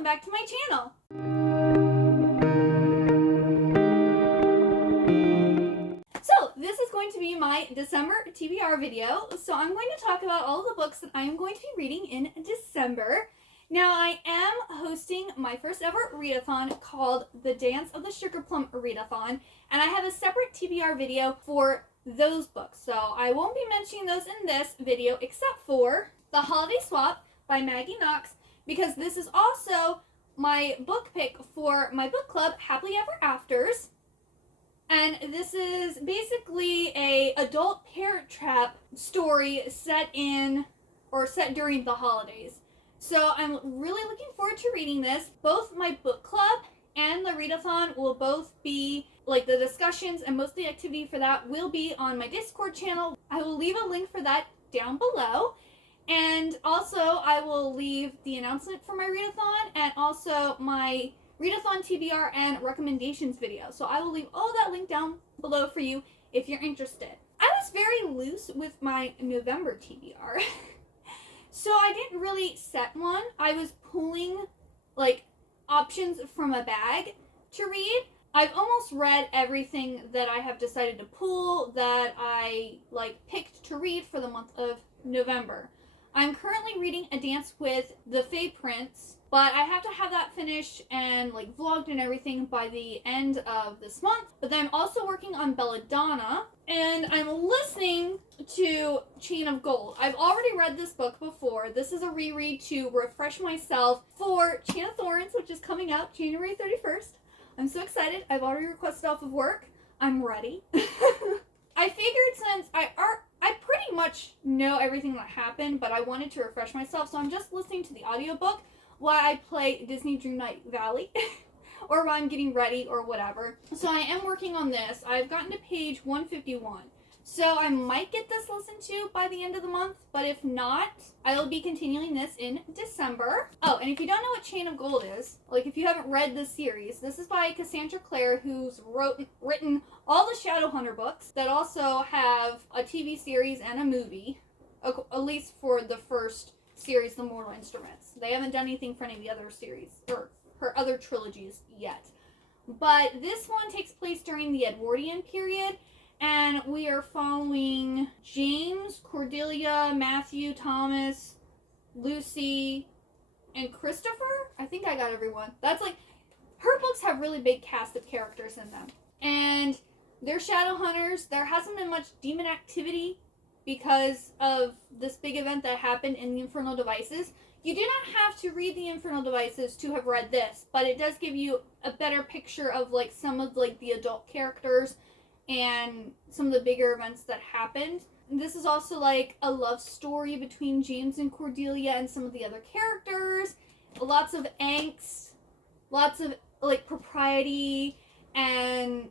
welcome back to my channel. So this is going to be my December TBR video. So I'm going to talk about all the books that I am going to be reading in December. Now I am hosting my first ever readathon called The Dance of the Sugar Plum Readathon, and I have a separate TBR video for those books. So I won't be mentioning those in this video except for The Holiday Swap by Maggie Knox, because this is also my book pick for my book club, Happily Ever Afters. And this is basically a adult Parent Trap story set during the holidays. So I'm really looking forward to reading this. Both my book club and the readathon will both be, like, the discussions and most of the activity for that will be on my Discord channel. I will leave a link for that down below. And also I will leave the announcement for my readathon and also my readathon TBR and recommendations video. So I will leave all that link down below for you if you're interested. I was very loose with my November TBR. So I didn't really set one. I was pulling, like, options from a bag to read. I've almost read everything that I have decided to pull that I, like, picked to read for the month of November. I'm currently reading A Dance with the Fae Prince, but I have to have that finished and, like, vlogged and everything by the end of this month. But then I'm also working on Belladonna, and I'm listening to Chain of Gold. I've already read this book before. This is a reread to refresh myself for Chain of Thorns, which is coming out January 31st. I'm so excited. I've already requested off of work. I'm ready. I figured since I pretty much know everything that happened, but I wanted to refresh myself, so I'm just listening to the audiobook while I play Disney Dreamlight Valley or while I'm getting ready or whatever. So I am working on this. I've gotten to page 151. So I might get this listened to by the end of the month, but if not, I will be continuing this in December. Oh, and if you don't know what Chain of Gold is, like, if you haven't read this series, this is by Cassandra Clare, who's written all the Shadowhunter books that also have a TV series and a movie, at least for the first series, The Mortal Instruments. They haven't done anything for any of the other series, or her other trilogies yet. But this one takes place during the Edwardian period, and we are following James, Cordelia, Matthew, Thomas, Lucy, and Christopher? I think I got everyone. That's, like, her books have really big cast of characters in them. And they're Shadowhunters. There hasn't been much demon activity because of this big event that happened in the Infernal Devices. You do not have to read the Infernal Devices to have read this, but it does give you a better picture of, like, some of, like, the adult characters and some of the bigger events that happened. And this is also, like, a love story between James and Cordelia and some of the other characters. Lots of angst, lots of, like, propriety, and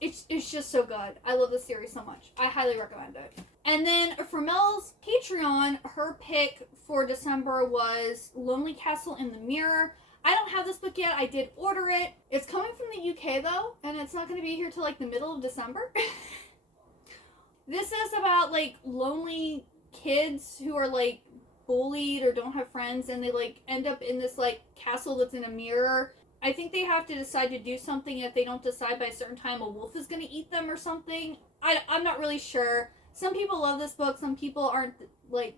it's just so good. I love this series so much. I highly recommend it. And then for Mel's Patreon, her pick for December was Lonely Castle in the Mirror. I don't have this book yet. I did order it. It's coming from the UK, though, and it's not going to be here till, like, the middle of December. This is about, like, lonely kids who are, like, bullied or don't have friends, and they, like, end up in this, like, castle that's in a mirror. I think they have to decide to do something. If they don't decide by a certain time, a wolf is going to eat them or something. I'm not really sure. Some people love this book. Some people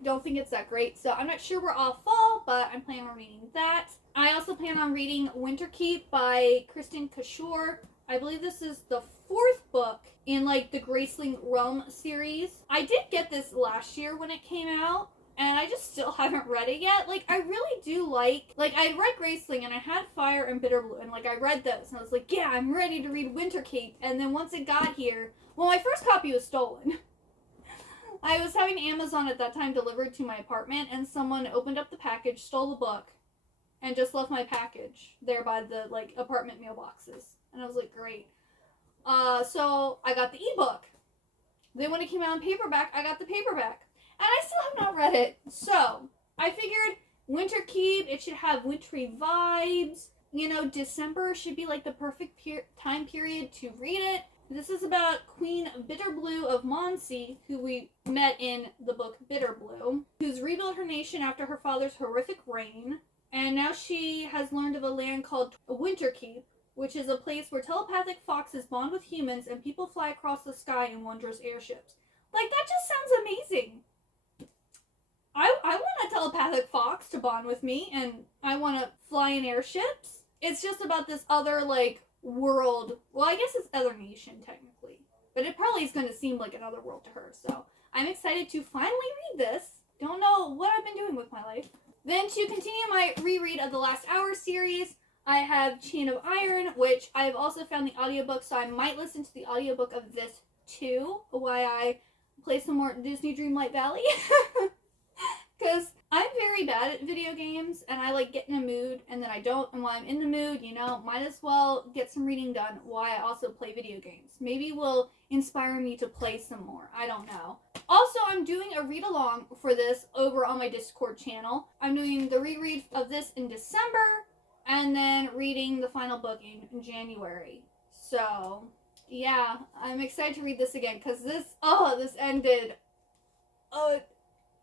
don't think it's that great. So I'm not sure where I'll fall, but I'm planning on reading that. I also plan on reading Winterkeep by Kristen Cashore. I believe this is the 4th book in, like, the Graceling Realm series. I did get this last year when it came out, and I just still haven't read it yet. Like, I really do like, I read Graceling, and I had Fire and Bitterblue, and, like, I read those, and I was like, yeah, I'm ready to read Winterkeep. And then once it got here, well, my first copy was stolen. I was having Amazon at that time delivered to my apartment, and someone opened up the package, stole the book, and just left my package there by the, like, apartment mailboxes. And I was like, great. So I got the ebook. Then when it came out in paperback, I got the paperback. And I still have not read it. So I figured Winterkeep, it should have wintry vibes. You know, December should be, like, the perfect time period to read it. This is about Queen Bitterblue of Monsey, who we met in the book Bitterblue, who's rebuilt her nation after her father's horrific reign. And now she has learned of a land called Winterkeep, which is a place where telepathic foxes bond with humans and people fly across the sky in wondrous airships. Like, that just sounds amazing. I want a telepathic fox to bond with me, and I want to fly in airships. It's just about this other, like, world. Well, I guess it's other nation, technically. But it probably is going to seem like another world to her. So I'm excited to finally read this. Don't know what I've been doing with my life. Then to continue my reread of the Last Hour series, I have Chain of Iron, which I have also found the audiobook, so I might listen to the audiobook of this too, while I play some more Disney Dreamlight Valley. Because I'm very bad at video games, and I like get in a mood, and then I don't, and while I'm in the mood, you know, might as well get some reading done while I also play video games. Maybe will inspire me to play some more. I don't know. Also, I'm doing a read-along for this over on my Discord channel. I'm doing the reread of this in December, and then reading the final book in January. So, yeah, I'm excited to read this again, because this ended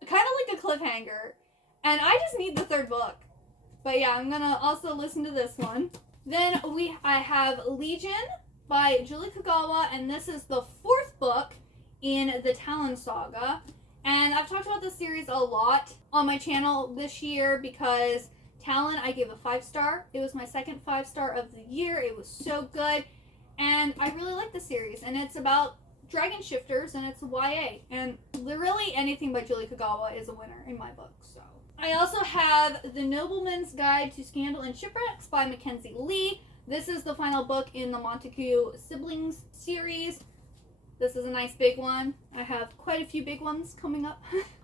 kind of like a cliffhanger, and I just need the third book. But yeah, I'm gonna also listen to this one. Then I have Legion by Julie Kagawa, and this is the fourth book in the Talon saga. And I've talked about this series a lot on my channel this year because Talon I gave a 5-star. It was my second 5-star of the year. It was so good, and I really like the series, and it's about dragon shifters, and it's YA, and literally anything by Julie Kagawa is a winner in my book. So I also have The Nobleman's Guide to Scandal and Shipwrecks by Mackenzie Lee. This is the final book in the Montague siblings series. This is a nice big one. I have quite a few big ones coming up.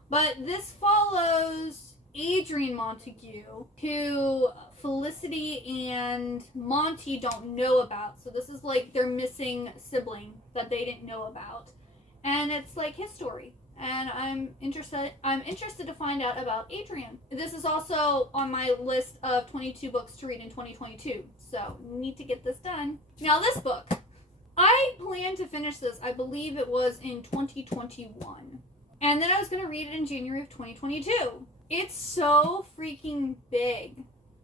But this follows Adrian Montague, who Felicity and Monty don't know about. So this is like their missing sibling that they didn't know about. And it's like his story. And I'm interested to find out about Adrian. This is also on my list of 22 books to read in 2022. So need to get this done. Now this book, I plan to finish this, I believe it was in 2021. And then I was going to read it in January of 2022. It's so freaking big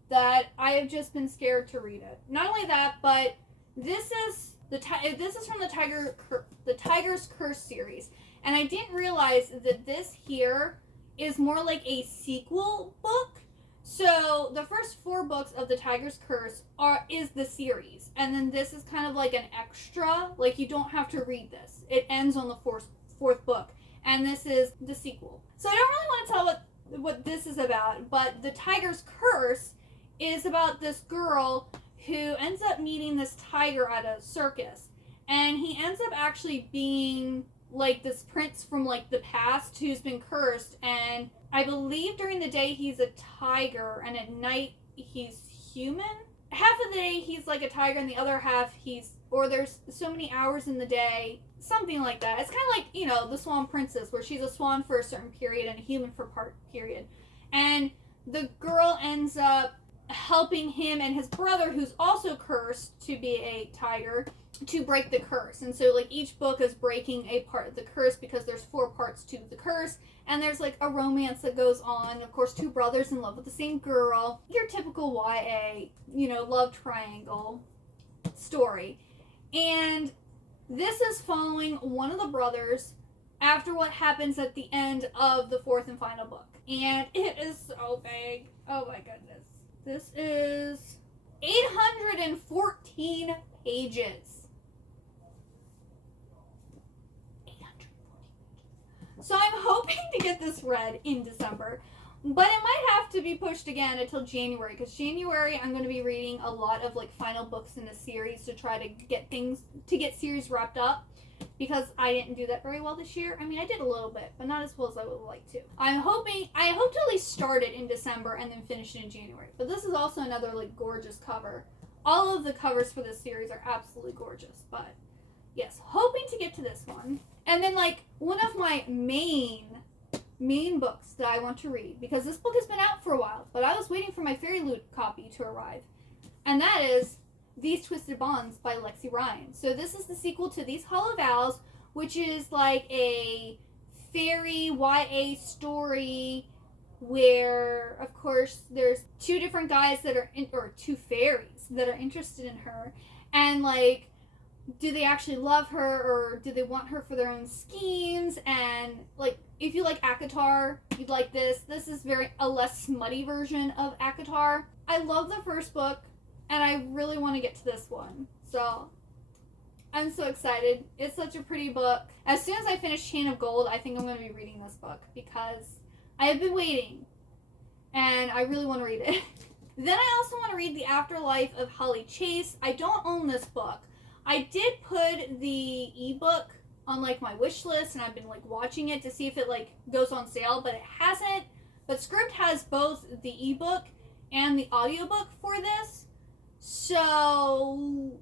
that I have just been scared to read it. Not only that, but this is from the Tiger's Curse series. And I didn't realize that this here is more like a sequel book. So the first 4 books of the Tiger's Curse is the series. And then this is kind of like an extra. Like, you don't have to read this. It ends on the fourth book. And this is the sequel. So I don't really want to tell what this is about, but the Tiger's Curse is about this girl who ends up meeting this tiger at a circus, and he ends up actually being like this prince from like the past who's been cursed, and I believe during the day he's a tiger and at night he's human. Half of the day he's like a tiger and the other half there's so many hours in the day, something like that. It's kind of like, you know, the Swan Princess, where she's a swan for a certain period and a human for part period. And the girl ends up helping him and his brother, who's also cursed to be a tiger, to break the curse. And so like each book is breaking a part of the curse, because there's 4 parts to the curse, and there's like a romance that goes on. Of course, 2 brothers in love with the same girl, your typical YA, you know, love triangle story. And this is following one of the brothers after what happens at the end of the 4th and final book. And it is so big. Oh my goodness. This is 814 pages. 814 pages. So I'm hoping to get this read in December. But it might have to be pushed again until January, because January I'm going to be reading a lot of like final books in the series to try to get series wrapped up, because I didn't do that very well this year. I mean, I did a little bit, but not as well as I would like to. I hope to at least start it in December and then finish it in January. But this is also another like gorgeous cover. All of the covers for this series are absolutely gorgeous, but yes, hoping to get to this one. And then like one of my main books that I want to read, because this book has been out for a while, but I was waiting for my Fairy Loot copy to arrive, and that is These Twisted Bonds by Lexi Ryan. So this is the sequel to These Hollow Vows, which is like a fairy YA story where, of course, there's two different guys that are, or two fairies that are interested in her. And, like, do they actually love her, or do they want her for their own schemes? And, like, if you like ACOTAR, you'd like this. This is a less smutty version of ACOTAR. I love the first book, and I really want to get to this one. So I'm so excited. It's such a pretty book. As soon as I finish Chain of Gold, I think I'm going to be reading this book because I have been waiting, and I really want to read it. Then I also want to read The Afterlife of Holly Chase. I don't own this book. I did put the ebook on, like, my wish list, and I've been, like, watching it to see if it, like, goes on sale, but it hasn't. But Scribd has both the ebook and the audiobook for this. So,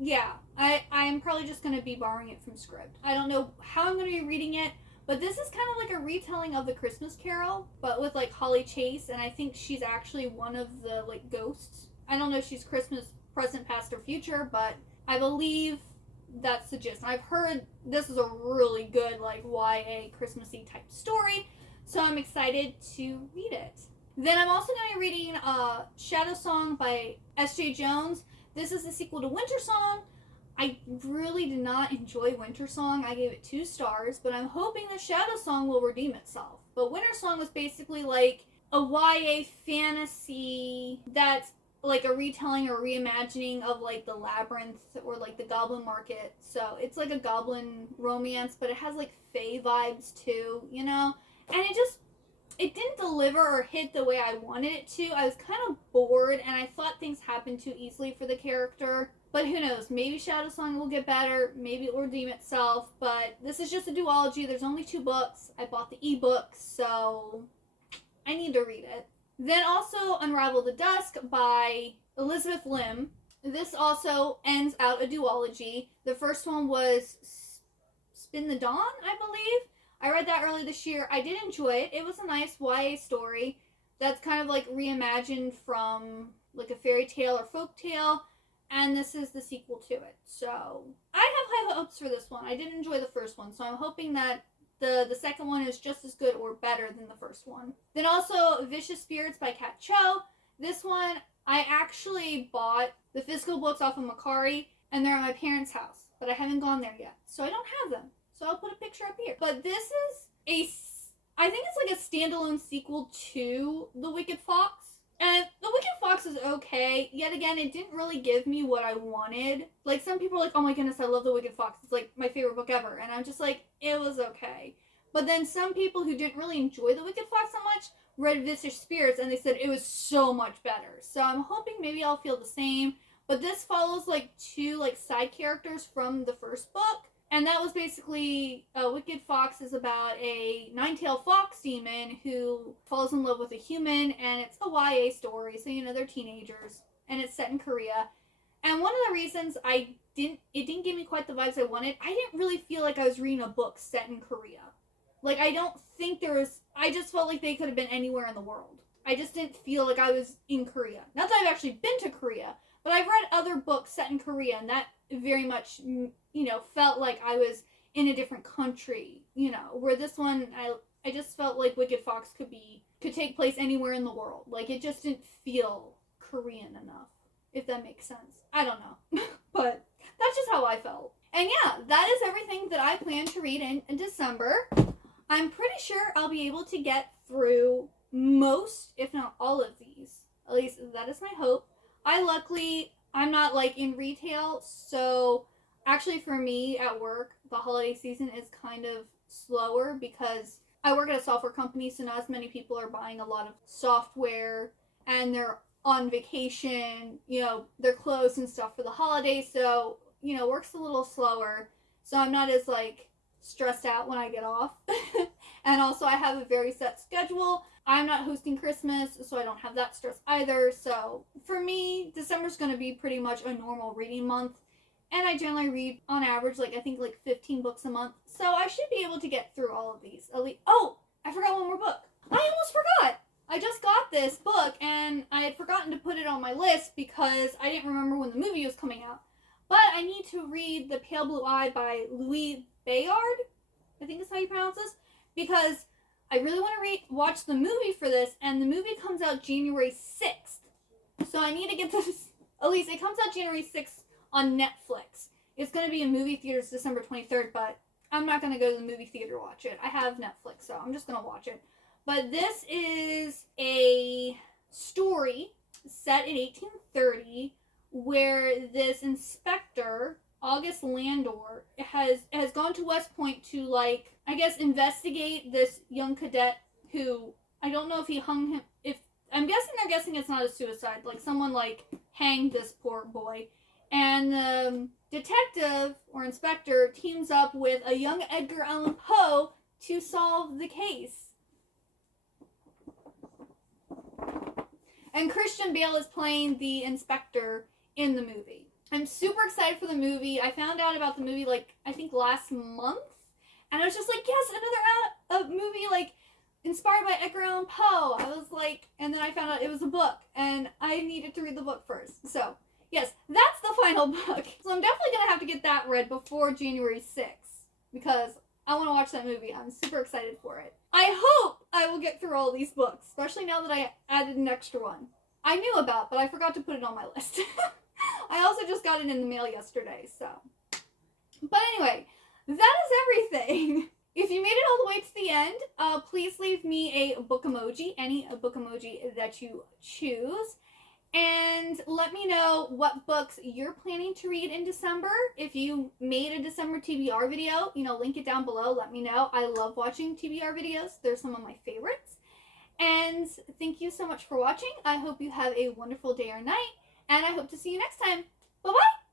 yeah, I'm probably just going to be borrowing it from Scribd. I don't know how I'm going to be reading it, but this is kind of like a retelling of The Christmas Carol, but with, like, Holly Chase, and I think she's actually one of the, like, ghosts. I don't know if she's Christmas present, past, or future, but I believe that's the gist. I've heard this is a really good, like, YA Christmassy type story, so I'm excited to read it. Then I'm also going to be reading Shadow Song by S.J. Jones. This is the sequel to Winter Song. I really did not enjoy Winter Song. I gave it 2 stars, but I'm hoping the Shadow Song will redeem itself. But Winter Song was basically like a YA fantasy that's like a retelling or reimagining of, like, the Labyrinth or, like, the Goblin Market. So it's like a goblin romance, but it has, like, fae vibes too, you know? And it didn't deliver or hit the way I wanted it to. I was kind of bored, and I thought things happened too easily for the character. But who knows? Maybe Shadow Song will get better. Maybe it will redeem itself. But this is just a duology. There's only 2 books. I bought the ebook, so I need to read it. Then also Unravel the Dusk by Elizabeth Lim. This also ends out a duology. The first one was Spin the Dawn, I believe. I read that early this year. I did enjoy it. It was a nice YA story that's kind of like reimagined from like a fairy tale or folk tale, and this is the sequel to it. So I have high hopes for this one. I did enjoy the first one, so I'm hoping that the second one is just as good or better than the first one. Then also Vicious Spirits by Kat Cho. This one, I actually bought the physical books off of Macari, and they're at my parents' house, but I haven't gone there yet, so I don't have them. So I'll put a picture up here. But this is I think it's like a standalone sequel to The Wicked Fox. And The Wicked Fox is okay. Yet again, it didn't really give me what I wanted. Like, some people are like, oh my goodness, I love The Wicked Fox. It's like my favorite book ever. And I'm just like, it was okay. But then some people who didn't really enjoy The Wicked Fox so much read Vicious Spirits, and they said it was so much better. So I'm hoping maybe I'll feel the same. But this follows like 2 like side characters from the first book. And that was basically, Wicked Fox is about a 9-tailed fox demon who falls in love with a human, and it's a YA story, so, you know, they're teenagers, and it's set in Korea. And one of the reasons it didn't give me quite the vibes I wanted, I didn't really feel like I was reading a book set in Korea. Like, I don't think I just felt like they could have been anywhere in the world. I just didn't feel like I was in Korea. Not that I've actually been to Korea, but I've read other books set in Korea, and that very much, you know, felt like I was in a different country, you know, where this one, I just felt like Wicked Fox could take place anywhere in the world. Like, it just didn't feel Korean enough, if that makes sense. I don't know. But that's just how I felt. And yeah, that is everything that I plan to read in December. I'm pretty sure I'll be able to get through most, if not all of these. At least that is my hope. I'm not like in retail, so actually for me at work, the holiday season is kind of slower because I work at a software company, so not as many people are buying a lot of software, and they're on vacation, you know, they're closed and stuff for the holidays, so, you know, work's a little slower, so I'm not as like stressed out when I get off. And also I have a very set schedule. I'm not hosting Christmas, so I don't have that stress either. So for me, December's going to be pretty much a normal reading month. And I generally read, on average, I think 15 books a month. So I should be able to get through all of these. Oh, I forgot one more book. I almost forgot. I just got this book, and I had forgotten to put it on my list because I didn't remember when the movie was coming out. But I need to read The Pale Blue Eye by Louis Bayard. I think is how you pronounce this. Because I really want to watch the movie for this, and the movie comes out January 6th. So I need to get this, at least it comes out January 6th on Netflix. It's going to be in movie theaters December 23rd, but I'm not going to go to the movie theater to watch it. I have Netflix, so I'm just going to watch it. But this is a story set in 1830 where this inspector, August Landor, has gone to West Point to, like, I guess, investigate this young cadet who, I don't know if he hung him, I'm guessing they're guessing it's not a suicide, like someone, like, hanged this poor boy. And the detective or inspector teams up with a young Edgar Allan Poe to solve the case. And Christian Bale is playing the inspector in the movie. I'm super excited for the movie. I found out about the movie, like, I think last month. And I was just like, yes, another movie, like, inspired by Edgar Allan Poe. I was like, and then I found out it was a book. And I needed to read the book first. So, yes, that's the final book. So I'm definitely going to have to get that read before January 6th. Because I want to watch that movie. I'm super excited for it. I hope I will get through all these books, especially now that I added an extra one. I knew about, but I forgot to put it on my list. I also just got it in the mail yesterday, so. But anyway, that is everything. If you made it all the way to the end, please leave me a book emoji, any book emoji that you choose. And let me know what books you're planning to read in December. If you made a December TBR video, link it down below. Let me know. I love watching TBR videos. They're some of my favorites. And thank you so much for watching. I hope you have a wonderful day or night. And I hope to see you next time. Bye-bye!